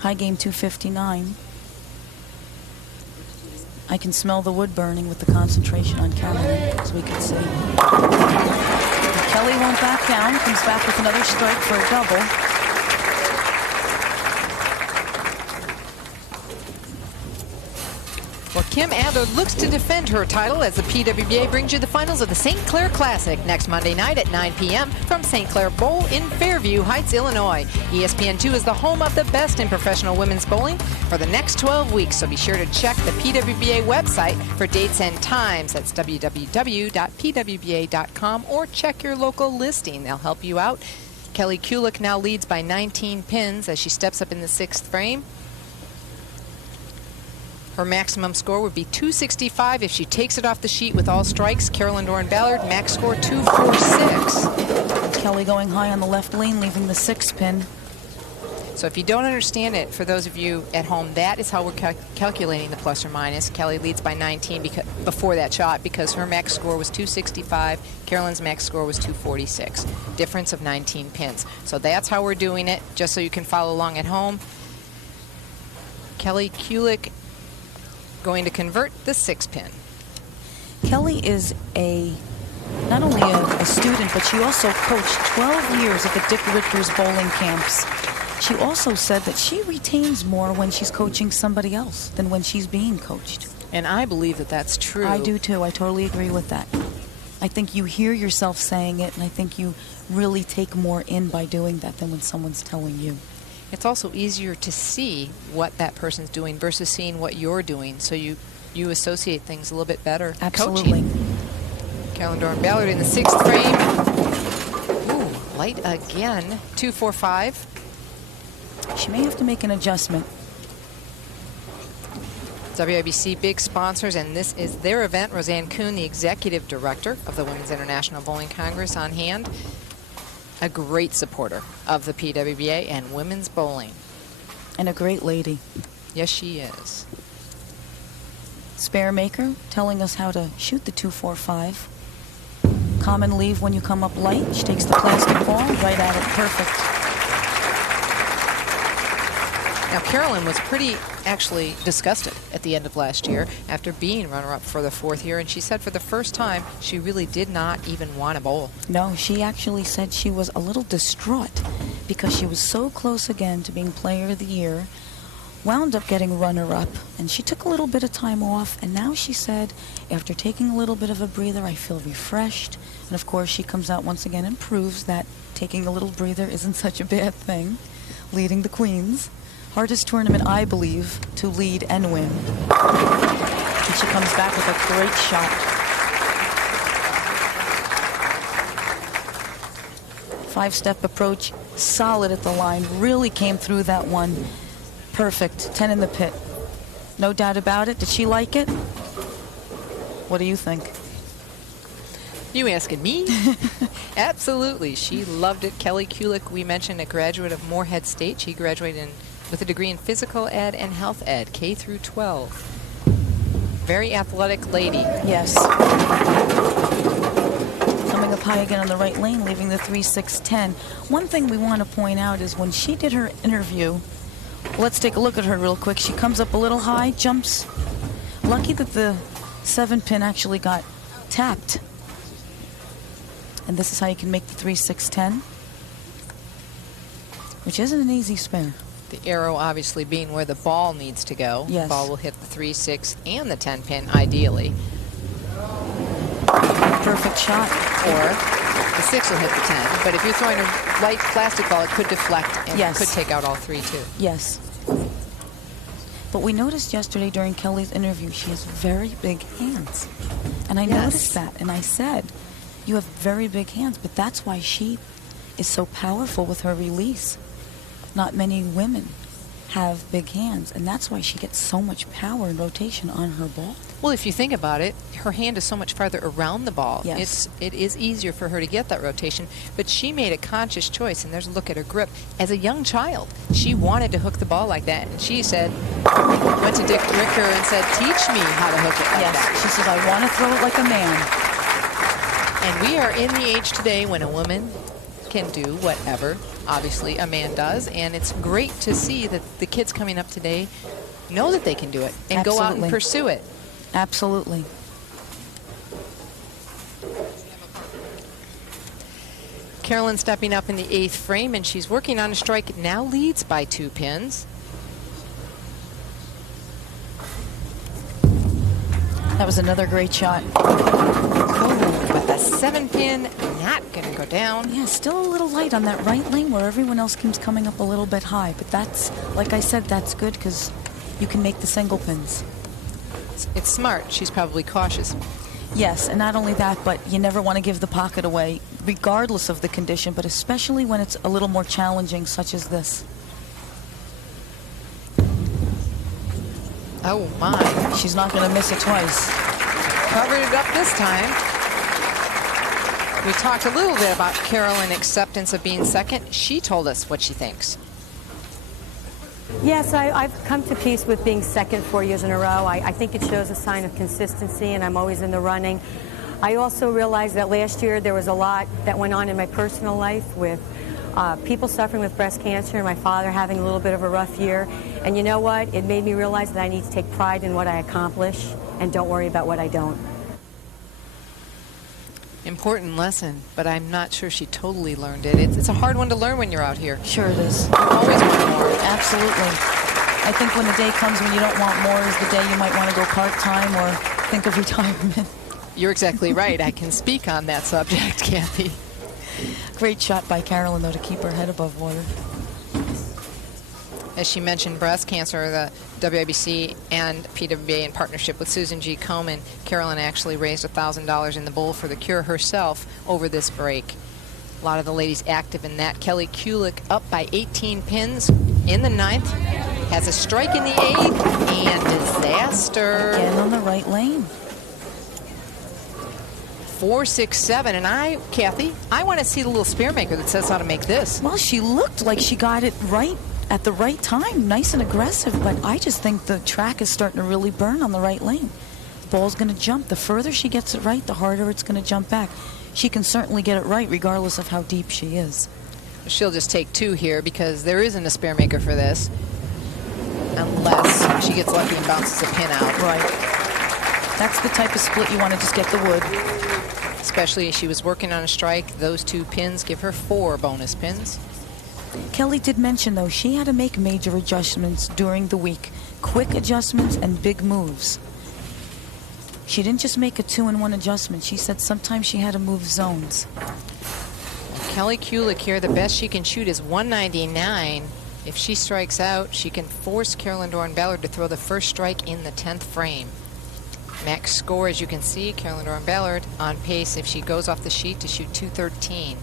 High game 259. I can smell the wood burning with the concentration on Carolyn, as we can see. Kelly back down, comes back with another strike for a double. Well, Kim Adler looks to defend her title as the PWBA brings you the finals of the St. Clair Classic next Monday night at 9 p.m. from St. Clair Bowl in Fairview Heights, Illinois. ESPN2 is the home of the best in professional women's bowling for the next 12 weeks, so be sure to check the PWBA website for dates and times. That's www.pwba.com, or check your local listing. They'll help you out. Kelly Kulik now leads by 19 pins as she steps up in the 6th frame. Her maximum score would be 265 if she takes it off the sheet with all strikes. Carolyn Doran-Ballard, max score 246. Kelly going high on the left lane, leaving the 6 pin. So if you don't understand it, for those of you at home, that is how we're calculating the plus or minus. Kelly leads by 19 before that shot because her max score was 265. Carolyn's max score was 246. Difference of 19 pins. So that's how we're doing it, just so you can follow along at home. Kelly Kulik going to convert the 6 pin. Kelly is not only a student, but she also coached 12 years at the Dick Ritters bowling camps. She also said that she retains more when she's coaching somebody else than when she's being coached. And I believe that that's true. I do too. I totally agree with that. I think you hear yourself saying it, and I think you really take more in by doing that than when someone's telling you. It's also easier to see what that person's doing versus seeing what you're doing, so you associate things a little bit better. Absolutely. Coaching. Carolyn Doran-Ballard in the 6th frame. Ooh, light again. 245. She may have to make an adjustment. WIBC big sponsors, and this is their event. Roseanne Kuhn, the executive director of the Women's International Bowling Congress, on hand. A great supporter of the PWBA and women's bowling. And a great lady. Yes, she is. Spare maker telling us how to shoot the 245. Common leave when you come up light. She takes the plastic ball right at it. Perfect. Now, Carolyn was pretty actually disgusted at the end of last year after being runner-up for the 4th year, and she said for the first time she really did not even want to bowl. No, she actually said she was a little distraught because she was so close again to being Player of the Year, wound up getting runner-up, and she took a little bit of time off, and now she said, after taking a little bit of a breather, I feel refreshed. And of course, she comes out once again and proves that taking a little breather isn't such a bad thing, leading the Queens. Hardest tournament, I believe, to lead and win. And she comes back with a great shot. 5-step approach, solid at the line, really came through that one. Perfect, 10 in the pit. No doubt about it. Did she like it? What do you think? You asking me? Absolutely. She loved it. Kelly Kulik, we mentioned, a graduate of Moorhead State. She graduated with a degree in physical ed and health ed, K through 12. Very athletic lady. Yes. Coming up high again on the right lane, leaving the 3-6-10. One thing we want to point out is when she did her interview, let's take a look at her real quick. She comes up a little high, jumps. Lucky that the 7 pin actually got tapped. And this is how you can make the 3-6-10, which isn't an easy spare. The arrow obviously being where the ball needs to go. Yes. The ball will hit the 3, 6, and the 10 pin, ideally. Perfect shot. Or the 6 will hit the 10. But if you're throwing a light plastic ball, it could deflect and Yes. could take out all 3, too. Yes. But we noticed yesterday during Kelly's interview, she has very big hands. And I noticed that, and I said, you have very big hands, but that's why she is so powerful with her release. Not many women have big hands, and that's why she gets so much power and rotation on her ball. Well, if you think about it, her hand is so much farther around the ball. Yes. It is easier for her to get that rotation, but she made a conscious choice, and there's a look at her grip. As a young child, she wanted to hook the ball like that, and she said, went to Dick Ricker and said, teach me how to hook it like that. She says, I want to throw it like a man. And we are in the age today when a woman can do whatever, obviously, a man does, and it's great to see that the kids coming up today know that they can do it and go out and pursue it. Absolutely. Carolyn stepping up in the 8th frame, and she's working on a strike, now leads by 2 pins. That was another great shot. Oh, but the 7-pin not going to go down. Yeah, still a little light on that right lane where everyone else keeps coming up a little bit high. But that's, like I said, that's good because you can make the single pins. It's smart. She's probably cautious. Yes, and not only that, but you never want to give the pocket away, regardless of the condition, but especially when it's a little more challenging, such as this. Oh, my. She's not going to miss it twice. Covered it up this time. We talked a little bit about Carolyn's acceptance of being second. She told us what she thinks. Yes, I've come to peace with being second 4 years in a row. I think it shows a sign of consistency, and I'm always in the running. I also realized that last year there was a lot that went on in my personal life with people suffering with breast cancer and my father having a little bit of a rough year. And you know what? It made me realize that I need to take pride in what I accomplish and don't worry about what I don't. Important lesson, but I'm not sure she totally learned it. It's a hard one to learn when you're out here. Sure it is. Always want more. Absolutely. I think when the day comes when you don't want more is the day you might want to go part-time or think of retirement. You're exactly right. I can speak on that subject, Kathy. Great shot by Carolyn, though, to keep her head above water. As she mentioned, breast cancer, the WIBC and PWBA in partnership with Susan G. Komen, Carolyn actually raised $1,000 in the bowl for the cure herself over this break. A lot of the ladies active in that. Kelly Kulik up by 18 pins in the 9th. Has a strike in the 8th and disaster. Again on the right lane. 4, 6, 7, and Kathy, I want to see the little spearmaker that says how to make this. Well, she looked like she got it right at the right time, nice and aggressive, but I just think the track is starting to really burn on the right lane. The ball's going to jump. The further she gets it right, the harder it's going to jump back. She can certainly get it right regardless of how deep she is. She'll just take 2 here because there isn't a spearmaker for this unless she gets lucky and bounces a pin out. Right. That's the type of split you want to just get the wood. Especially if she was working on a strike, those 2 pins give her 4 bonus pins. Kelly did mention, though, she had to make major adjustments during the week. Quick adjustments and big moves. She didn't just make a 2-in-1 adjustment. She said sometimes she had to move zones. Kelly Kulik here, the best she can shoot is 199. If she strikes out, she can force Carolyn Doran-Ballard to throw the first strike in the 10th frame. Max score, as you can see, Carolyn Doran-Ballard on pace if she goes off the sheet to shoot 213.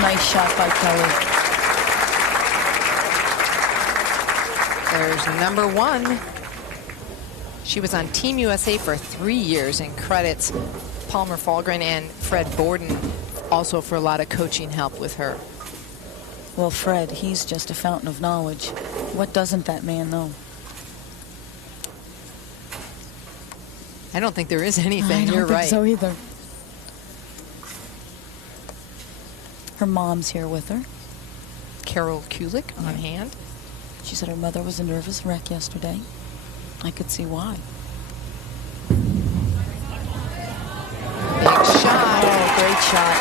Nice shot by Kelly. There's number 1. She was on Team USA for 3 years and credits Palmer Falgren and Fred Borden also for a lot of coaching help with her. Well, Fred, he's just a fountain of knowledge. What doesn't that man know? I don't think there is anything. You're right. I don't think so either. Her mom's here with her. Carol Kulik on hand. She said her mother was a nervous wreck yesterday. I could see why. Big shot. Oh, great shot.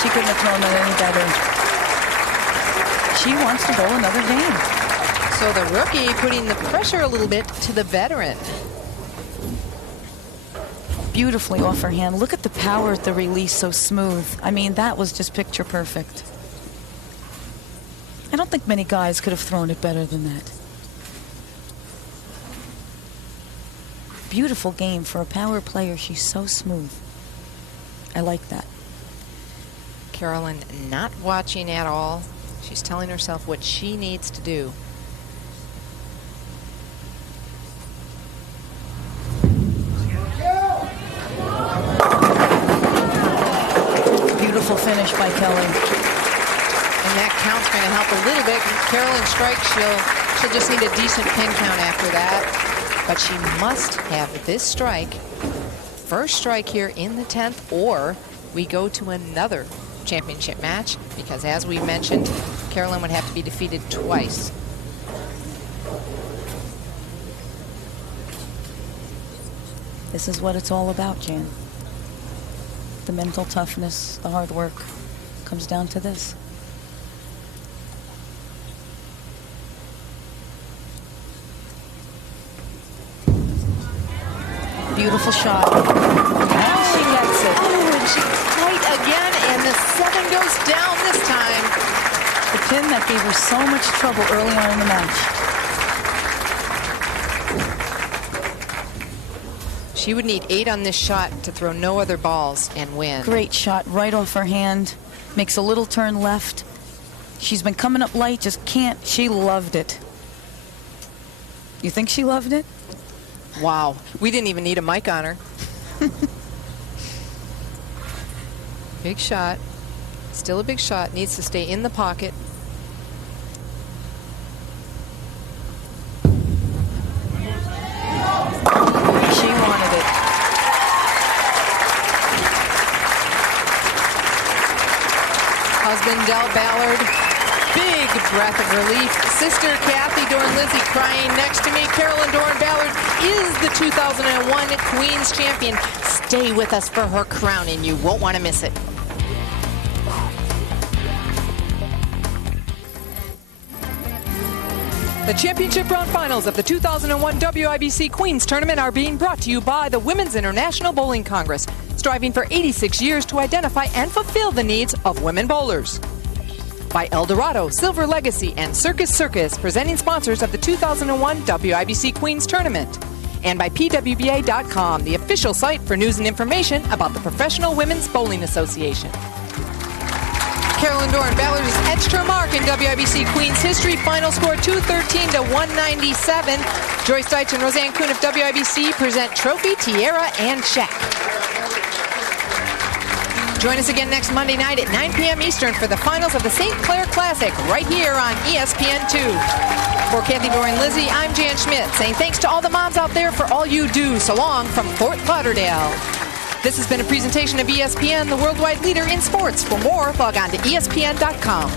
She couldn't have thrown it any better. She wants to bowl another game. So the rookie putting the pressure a little bit to the veteran. Beautifully off her hand. Look at the power at the release, so smooth. I mean, that was just picture perfect. I don't think many guys could have thrown it better than that. Beautiful game for a power player. She's so smooth. I like that. Carolyn not watching at all. She's telling herself what she needs to do. Beautiful finish by Kelly. And that count's going to help a little bit. Carolyn strikes, she'll just need a decent pin count after that. But she must have this strike, first strike here in the 10th, or we go to another championship match, because as we mentioned, Carolyn would have to be defeated twice. This is what it's all about, Jan. The mental toughness, the hard work comes down to this. Beautiful shot. And she gets it. Oh, and she's tight again, and the 7 goes down this time. The pin that gave her so much trouble early on in the match. She would need 8 on this shot to throw no other balls and win. Great shot right off her hand. Makes a little turn left. She's been coming up light, just can't. She loved it. You think she loved it? Wow, we didn't even need a mic on her. Big shot. Still a big shot. Needs to stay in the pocket. She wanted it. Husband Del Ballard, big breath of relief. Sister Kathy Dorn Lizzie crying next to me. Carolyn Dorn Ballard is the 2001 Queen's Champion. Stay with us for her crowning. You won't want to miss it. The championship round finals of the 2001 WIBC Queens Tournament are being brought to you by the Women's International Bowling Congress, striving for 86 years to identify and fulfill the needs of women bowlers. By El Dorado, Silver Legacy, and Circus Circus, presenting sponsors of the 2001 WIBC Queens Tournament. And by PWBA.com, the official site for news and information about the Professional Women's Bowling Association. Carolyn Dorn Ballard has etched her mark in WIBC Queens history. Final score 213 to 197. Joyce Deitch and Roseanne Kuhn of WIBC present trophy, tiara, and check. Join us again next Monday night at 9 p.m. Eastern for the finals of the St. Clair Classic right here on ESPN2. For Kathy Dorn Lizzie, I'm Jan Schmidt, saying thanks to all the moms out there for all you do. So long from Fort Lauderdale. This has been a presentation of ESPN, the worldwide leader in sports. For more, log on to ESPN.com.